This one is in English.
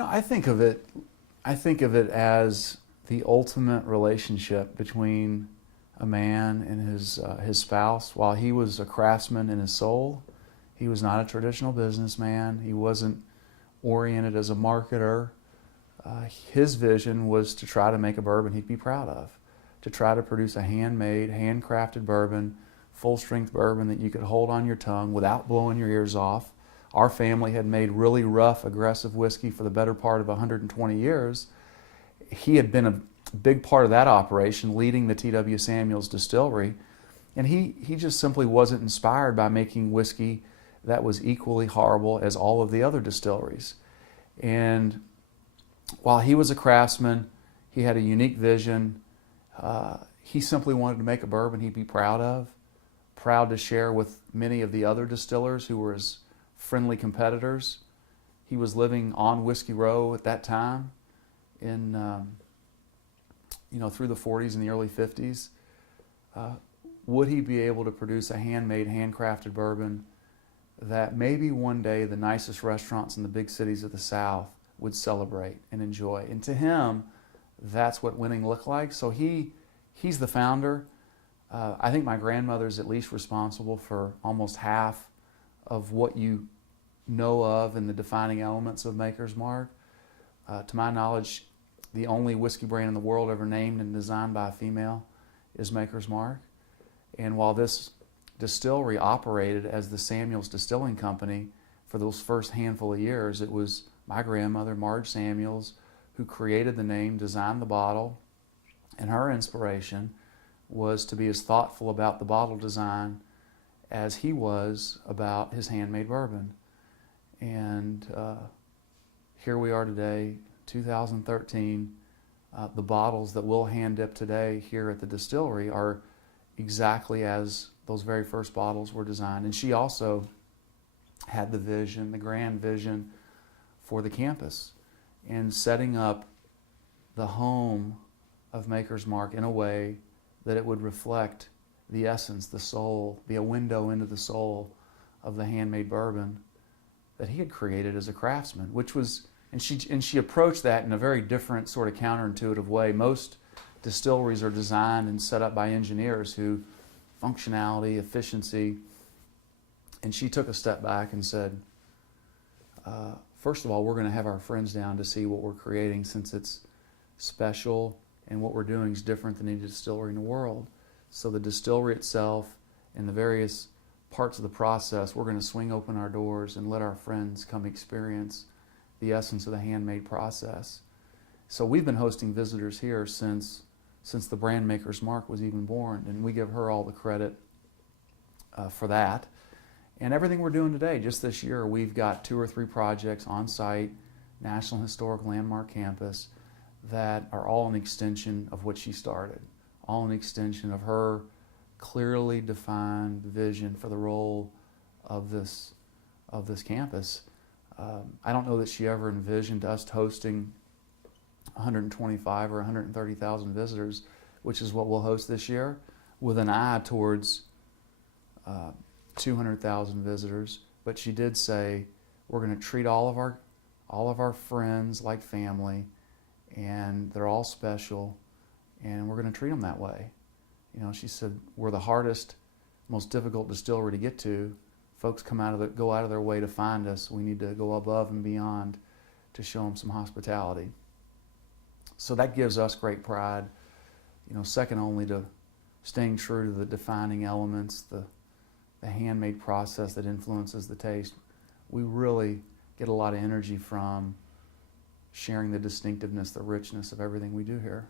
I think of it as the ultimate relationship between a man and his spouse. While he was a craftsman in his soul, he was not a traditional businessman. He wasn't oriented as a marketer. His vision was to try to make a bourbon he'd be proud of, to try to produce a handmade, handcrafted bourbon, full-strength bourbon that you could hold on your tongue without blowing your ears off. Our family had made really rough, aggressive whiskey for the better part of 120 years. He had been a big part of that operation, leading the T.W. Samuels distillery, and he just simply wasn't inspired by making whiskey that was equally horrible as all of the other distilleries. And while he was a craftsman, he had a unique vision. He simply wanted to make a bourbon he'd be proud of, proud to share with many of the other distillers who were his friendly competitors. He was living on Whiskey Row at that time in, through the 40s and the early 50s. Would he be able to produce a handmade, handcrafted bourbon that maybe one day the nicest restaurants in the big cities of the South would celebrate and enjoy? And to him, that's what winning looked like. So he's the founder. I think my grandmother's at least responsible for almost half of what you know of in the defining elements of Maker's Mark. To my knowledge, the only whiskey brand in the world ever named and designed by a female is Maker's Mark. And while this distillery operated as the Samuels Distilling Company for those first handful of years, it was my grandmother, Marge Samuels, who created the name, designed the bottle, and her inspiration was to be as thoughtful about the bottle design as he was about his handmade bourbon. And here we are today, 2013. The bottles that we'll hand dip today here at the distillery are exactly as those very first bottles were designed. And she also had the vision, the grand vision for the campus, and setting up the home of Maker's Mark in a way that it would reflect the essence, the soul, be a window into the soul of the handmade bourbon that he had created as a craftsman, which was, and she approached that in a very different sort of counterintuitive way. Most distilleries are designed and set up by engineers who, functionality, efficiency, and she took a step back and said, first of all, we're going to have our friends down to see what we're creating, since it's special and what we're doing is different than any distillery in the world. So the distillery itself and the various parts of the process, we're going to swing open our doors and let our friends come experience the essence of the handmade process. So we've been hosting visitors here since the brand Maker's Mark was even born, and we give her all the credit for that. And everything we're doing today, just this year, we've got 2 or 3 projects on site, National Historic Landmark Campus, that are all an extension of what she started, all an extension of her clearly defined vision for the role of this campus. I don't know that she ever envisioned us hosting 125 or 130,000 visitors, which is what we'll host this year, with an eye towards 200,000 visitors. But she did say, we're going to treat all of our friends like family, and they're all special, and we're going to treat them that way. She said, we're the hardest, most difficult distillery to get to. Folks go out of their way to find us. We need to go above and beyond to show them some hospitality. So that gives us great pride, second only to staying true to the defining elements, the handmade process that influences the taste. We really get a lot of energy from sharing the distinctiveness, the richness of everything we do here.